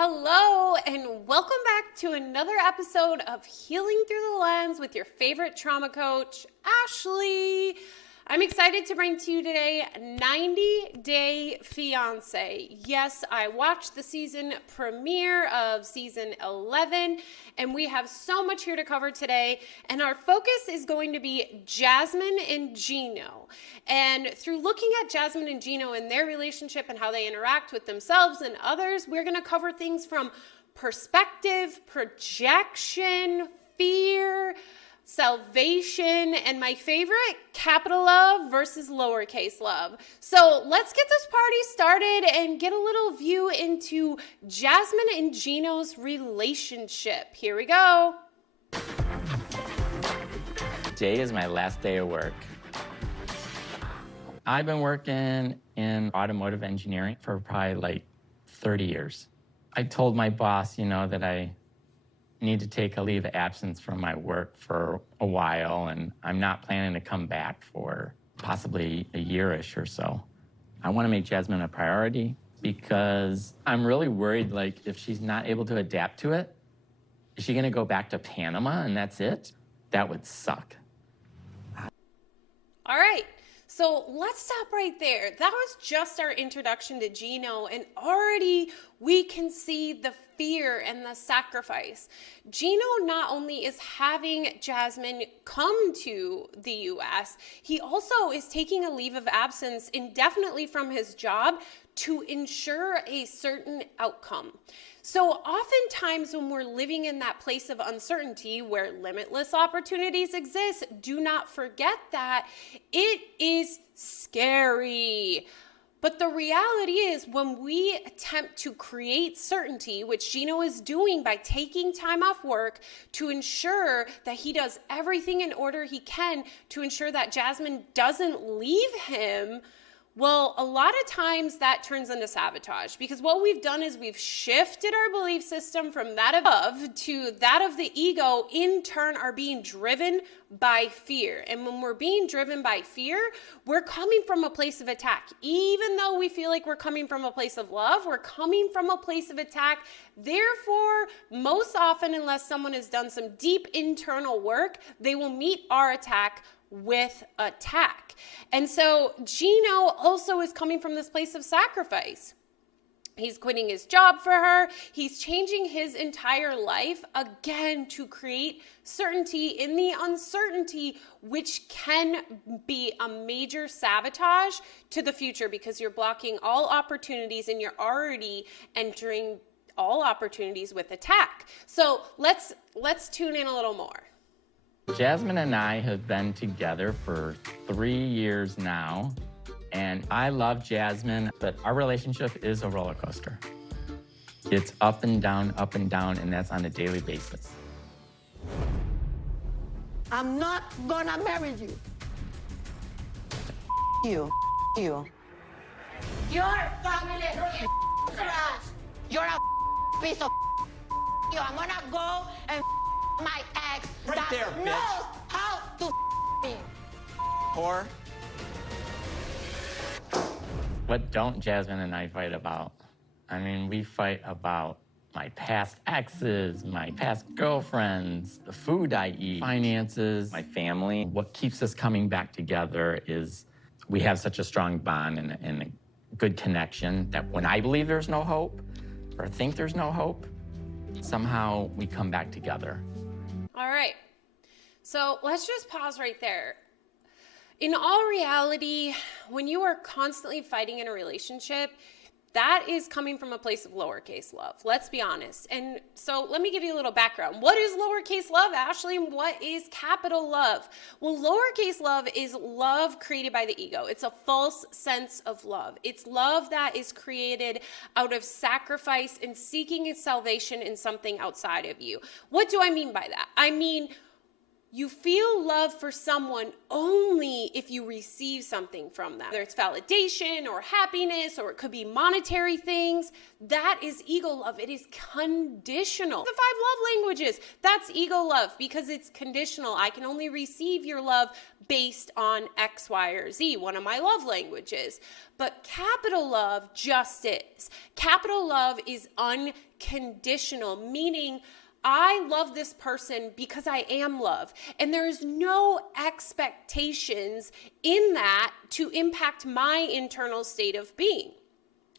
Hello, and welcome back to another episode of Healing Through the Lens with your favorite trauma coach, Ashley. I'm excited to bring to you today 90 Day Fiance. Yes, I watched the season premiere of season 11, and we have so much here to cover today. And our focus is going to be Jasmine and Gino. And through looking at Jasmine and Gino and their relationship and how they interact with themselves and others, we're going to cover things from perspective, projection, fear, salvation, and my favorite, capital love versus lowercase love. So let's get this party started and get a little view into Jasmine and Gino's relationship. Here we go. Today is my last day of work. I've been working in automotive engineering for probably like 30 years. I told my boss, that I need to take a leave of absence from my work for a while, and I'm not planning to come back for possibly a year-ish or so. I want to make Jasmine a priority because I'm really worried, if she's not able to adapt to it, is she going to go back to Panama and that's it? That would suck. All right. So let's stop right there. That was just our introduction to Gino, and already we can see the fear and the sacrifice. Gino not only is having Jasmine come to the U.S., he also is taking a leave of absence indefinitely from his job to ensure a certain outcome. So oftentimes when we're living in that place of uncertainty where limitless opportunities exist, do not forget that it is scary. But the reality is when we attempt to create certainty, which Gino is doing by taking time off work to ensure that he does everything in order he can to ensure that Jasmine doesn't leave him, well, a lot of times that turns into sabotage, because what we've done is we've shifted our belief system from that of love to that of the ego, in turn are being driven by fear. And when we're being driven by fear, we're coming from a place of attack. Even though we feel like we're coming from a place of love, we're coming from a place of attack. Therefore, most often, unless someone has done some deep internal work, they will meet our attack with attack. And so Gino also is coming from this place of sacrifice. He's quitting his job for her. He's changing his entire life again to create certainty in the uncertainty, which can be a major sabotage to the future because you're blocking all opportunities and you're already entering all opportunities with attack. So let's tune in a little more. Jasmine and I have been together for 3 years now, and I love Jasmine, but our relationship is a roller coaster. It's up and down, and that's on a daily basis. I'm not gonna marry you. You. Your family trash. You're a piece of you. I'm gonna go and my ex right that there, knows bitch. how to me. Whore. What don't Jasmine and I fight about? I mean, we fight about my past exes, my past girlfriends, the food I eat, finances, my family. What keeps us coming back together is we have such a strong bond and a good connection that when I believe there's no hope or think there's no hope, somehow we come back together. All right. So let's just pause right there. In all reality, when you are constantly fighting in a relationship, that is coming from a place of lowercase love. Let's be honest. And so let me give you a little background. What is lowercase love, Ashley? And what is capital love? Well, lowercase love is love created by the ego. It's a false sense of love. It's love that is created out of sacrifice and seeking salvation in something outside of you. What do I mean by that? I mean, You feel love for someone only if you receive something from them. Whether it's validation or happiness, or it could be monetary things. That is ego love. It is conditional. The 5 love languages, that's ego love because it's conditional. I can only receive your love based on X, Y, or Z, one of my love languages. But capital love just is. Capital love is unconditional, meaning I love this person because I am love. And there is no expectations in that to impact my internal state of being.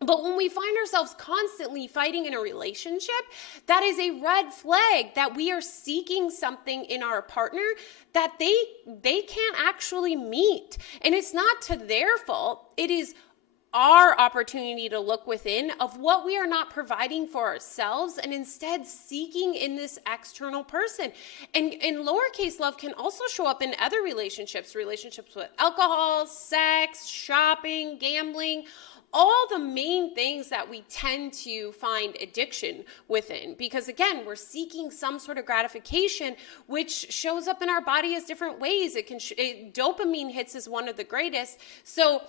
But when we find ourselves constantly fighting in a relationship, that is a red flag that we are seeking something in our partner that they can't actually meet. And it's not to their fault. It is our opportunity to look within of what we are not providing for ourselves and instead seeking in this external person. And lowercase love can also show up in other relationships with alcohol, sex, shopping, gambling, all the main things that we tend to find addiction within. Because again, we're seeking some sort of gratification, which shows up in our body as different ways. Dopamine hits is one of the greatest. So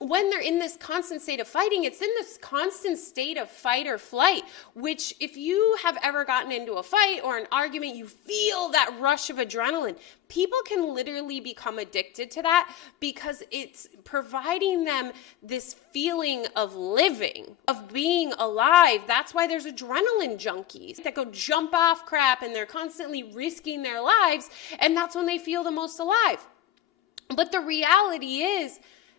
when they're in this constant state of fighting, it's in this constant state of fight or flight, which if you have ever gotten into a fight or an argument, you feel that rush of adrenaline. People can literally become addicted to that because it's providing them this feeling of living, of being alive. That's why there's adrenaline junkies that go jump off crap and they're constantly risking their lives. And that's when they feel the most alive. But the reality is,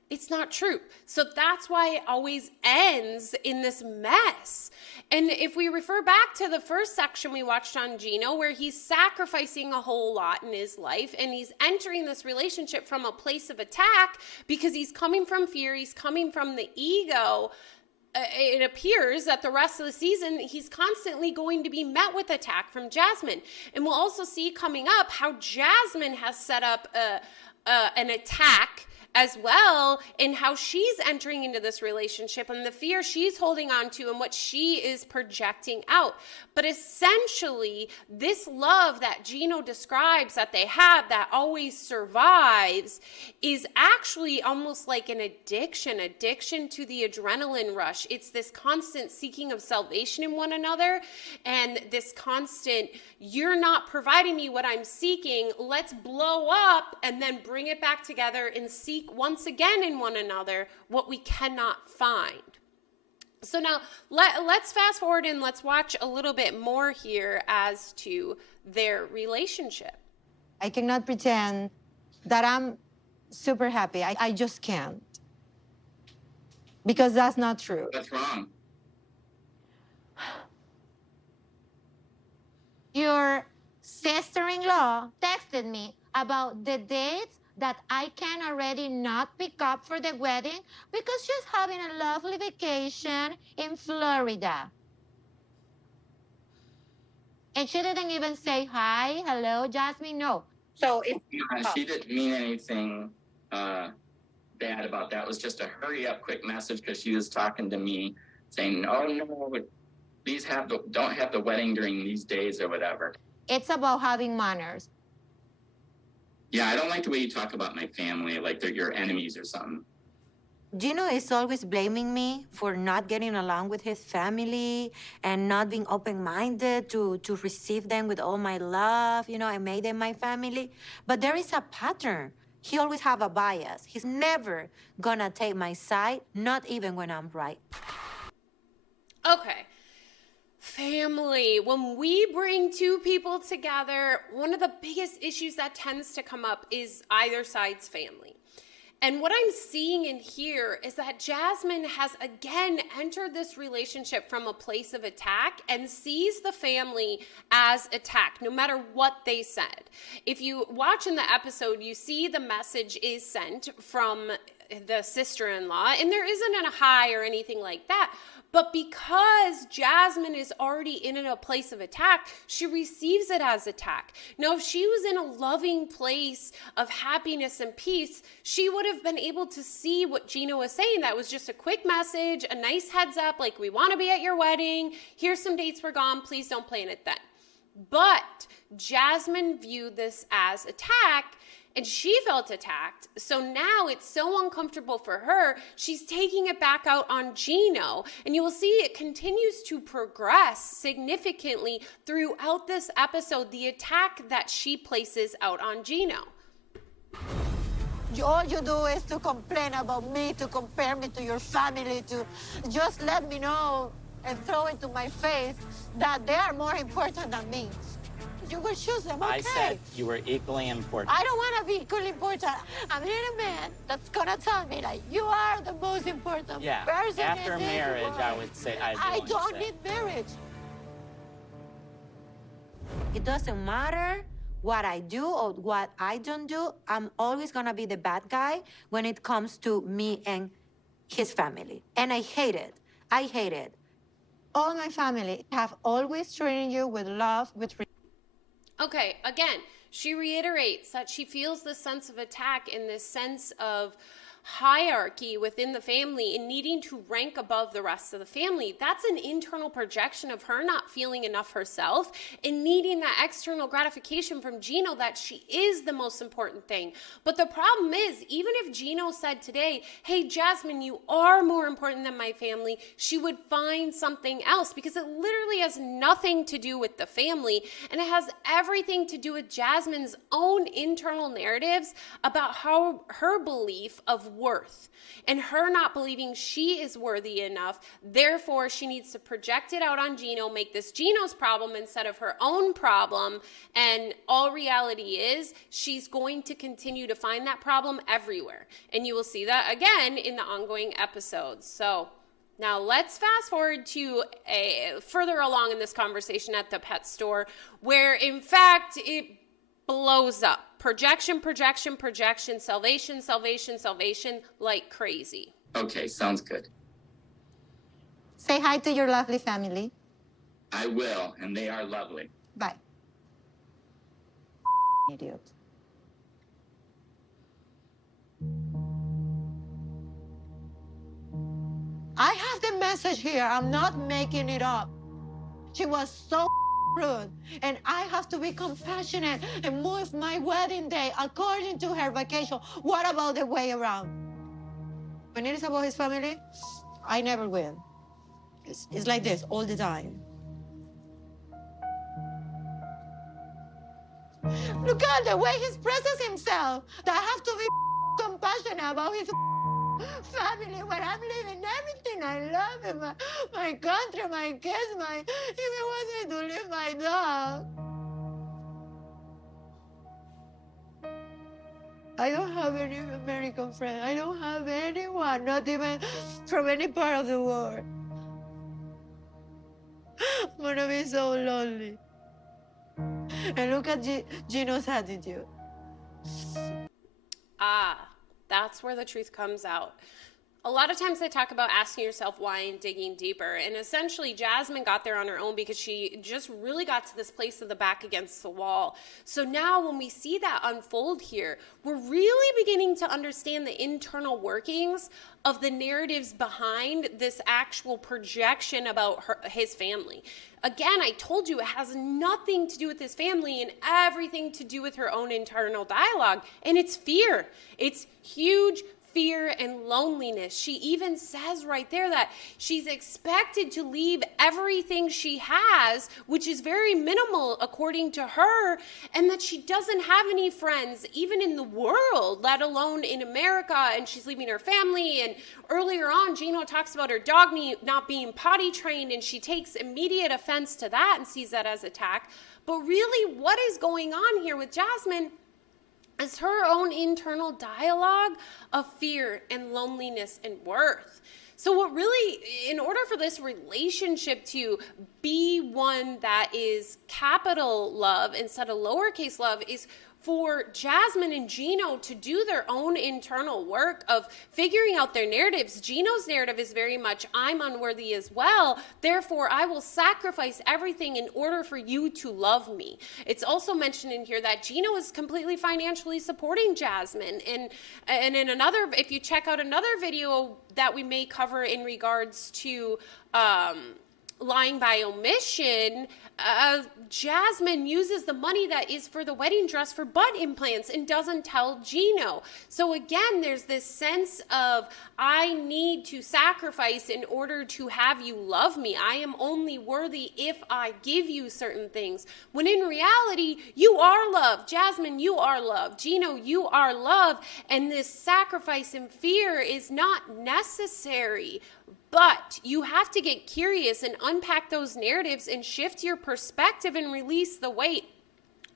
it's not true. So that's why it always ends in this mess. And if we refer back to the first section we watched on Gino, where he's sacrificing a whole lot in his life and he's entering this relationship from a place of attack because he's coming from fear, he's coming from the ego. It appears that the rest of the season, he's constantly going to be met with attack from Jasmine. And we'll also see coming up how Jasmine has set up an attack as well in how she's entering into this relationship and the fear she's holding on to and what she is projecting out. But essentially, this love that Gino describes that they have that always survives is actually almost like an addiction to the adrenaline rush. It's this constant seeking of salvation in one another and this constant, you're not providing me what I'm seeking, let's blow up and then bring it back together and seek once again in one another what we cannot find. So now let's fast forward and let's watch a little bit more here as to their relationship. I cannot pretend that I'm super happy. I just can't. Because that's not true. What's wrong? Your sister-in-law texted me about the dates that I can already not pick up for the wedding because she's having a lovely vacation in Florida. And she didn't even say hi, hello, Jasmine, no. So it's... She didn't mean anything bad about that. It was just a hurry up quick message because she was talking to me saying, oh no, please don't have the wedding during these days or whatever. It's about having manners. Yeah, I don't like the way you talk about my family, like they're your enemies or something. Gino is always blaming me for not getting along with his family and not being open-minded to receive them with all my love. You know, I made them my family. But there is a pattern. He always have a bias. He's never gonna take my side, not even when I'm right. Okay. Family. When we bring two people together, one of the biggest issues that tends to come up is either side's family. And what I'm seeing in here is that Jasmine has again entered this relationship from a place of attack and sees the family as attack, no matter what they said. If you watch in the episode, you see the message is sent from the sister-in-law, and there isn't a hi or anything like that. But because Jasmine is already in a place of attack, she receives it as attack. Now, if she was in a loving place of happiness and peace, she would have been able to see what Gino was saying. That was just a quick message, a nice heads up, like, we want to be at your wedding. Here's some dates we're gone. Please don't plan it then. But Jasmine viewed this as attack, and she felt attacked. So now it's so uncomfortable for her, she's taking it back out on Gino. And you will see it continues to progress significantly throughout this episode, the attack that she places out on Gino. All you do is to complain about me, to compare me to your family, to just let me know and throw it to my face that they are more important than me. You will choose them, okay? I said you were equally important. I don't want to be equally important. I need a man that's going to tell me that you are the most important person After in this marriage, world. I would say I don't need marriage. It doesn't matter what I do or what I don't do. I'm always gonna be the bad guy when it comes to me and his family. And I hate it. I hate it. All my family have always treated you with love, with Okay, again, she reiterates that she feels this sense of attack and this sense of hierarchy within the family and needing to rank above the rest of the family. That's an internal projection of her not feeling enough herself and needing that external gratification from Gino that she is the most important thing. But the problem is, even if Gino said today, hey, Jasmine, you are more important than my family, she would find something else because it literally has nothing to do with the family, and it has everything to do with Jasmine's own internal narratives about how her belief of worth and her not believing she is worthy enough. Therefore, she needs to project it out on Gino, make this Gino's problem instead of her own problem. And all reality is she's going to continue to find that problem everywhere. And you will see that again in the ongoing episodes. So now let's fast forward to further along in this conversation at the pet store, where in fact it blows up. Projection, projection, projection, salvation, salvation, salvation, like crazy. Okay, sounds good. Say hi to your lovely family. I will, and they are lovely. Bye. Idiot. I have the message here. I'm not making it up. She was so rude, and I have to be compassionate and move my wedding day according to her vacation. What about the way around? When it is about his family, I never win. It's like this all the time. Look at the way he expresses himself. I have to be compassionate about his family where I'm living everything. I love him, my country, my kids, if it wasn't to leave my dog. I don't have any American friend. I don't have anyone, not even from any part of the world. I'm gonna be so lonely. And look at Gino's attitude. That's where the truth comes out. A lot of times they talk about asking yourself why and digging deeper. And essentially, Jasmine got there on her own because she just really got to this place of the back against the wall. So now when we see that unfold here, we're really beginning to understand the internal workings of the narratives behind this actual projection about his family. Again, I told you it has nothing to do with his family and everything to do with her own internal dialogue. And it's fear. It's huge fear and loneliness. She even says right there that she's expected to leave everything she has, which is very minimal according to her, and that she doesn't have any friends even in the world, let alone in America, and she's leaving her family. And earlier on, Gino talks about her dog not being potty trained, and she takes immediate offense to that and sees that as attack. But really, what is going on here with Jasmine is her own internal dialogue of fear and loneliness and worth. So what really, in order for this relationship to be one that is capital love instead of lowercase love, is for Jasmine and Gino to do their own internal work of figuring out their narratives. Gino's narrative is very much, I'm unworthy as well, therefore I will sacrifice everything in order for you to love me. It's also mentioned in here that Gino is completely financially supporting Jasmine. And in another, if you check out another video that we may cover in regards to lying by omission, Jasmine uses the money that is for the wedding dress for butt implants and doesn't tell Gino. So again, there's this sense of, I need to sacrifice in order to have you love me. I am only worthy if I give you certain things. When in reality, you are loved. Jasmine, you are loved. Gino, you are loved. And this sacrifice and fear is not necessary. But you have to get curious and unpack those narratives and shift your perspective and release the weight.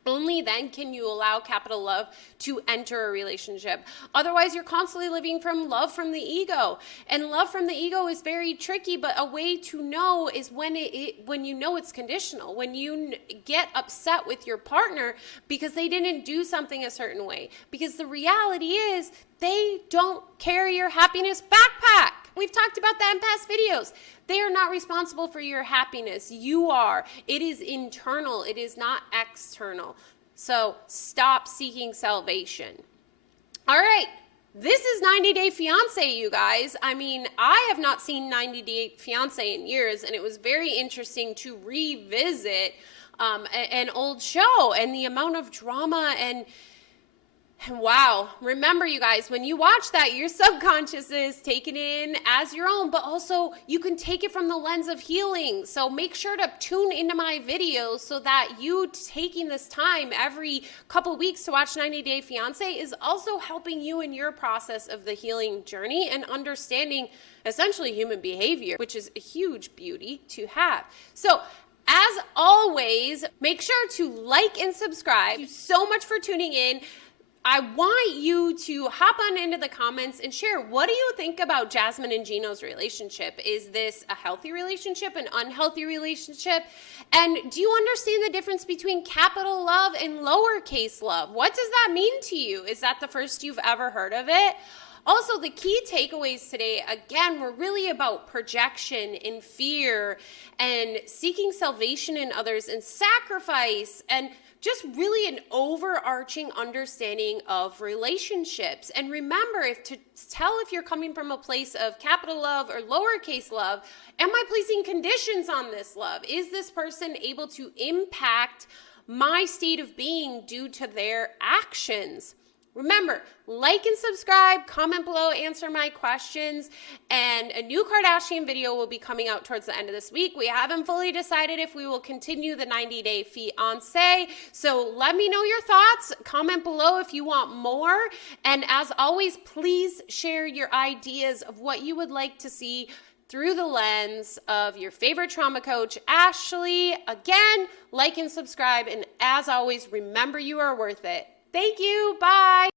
Only then can you allow capital love to enter a relationship. Otherwise, you're constantly living from love from the ego. And love from the ego is very tricky, but a way to know is when you know it's conditional, when you get upset with your partner because they didn't do something a certain way. Because the reality is they don't carry your happiness backpack. We've talked about that in past videos. They are not responsible for your happiness. You are. It is internal. It is not external. So stop seeking salvation. All right. This is 90 Day Fiance, you guys. I mean, I have not seen 90 Day Fiance in years, and it was very interesting to revisit an old show and the amount of drama and wow. Remember, you guys, when you watch that, your subconscious is taken in as your own, but also you can take it from the lens of healing. So make sure to tune into my videos so that you taking this time every couple weeks to watch 90 Day Fiance is also helping you in your process of the healing journey and understanding essentially human behavior, which is a huge beauty to have. So as always, make sure to like and subscribe. Thank you so much for tuning in. I want you to hop on into the comments and share, what do you think about Jasmine and Gino's relationship? Is this a healthy relationship, an unhealthy relationship? And do you understand the difference between capital love and lowercase love? What does that mean to you? Is that the first you've ever heard of it? Also, the key takeaways today, again, were really about projection and fear and seeking salvation in others and sacrifice and just really an overarching understanding of relationships. And remember, if you're coming from a place of capital love or lowercase love, am I placing conditions on this love? Is this person able to impact my state of being due to their actions? Remember, like and subscribe, comment below, answer my questions, and a new Kardashian video will be coming out towards the end of this week. We haven't fully decided if we will continue the 90 Day Fiance, so let me know your thoughts. Comment below if you want more, and as always, please share your ideas of what you would like to see through the lens of your favorite trauma coach, Ashley. Again, like and subscribe, and as always, remember you are worth it. Thank you. Bye.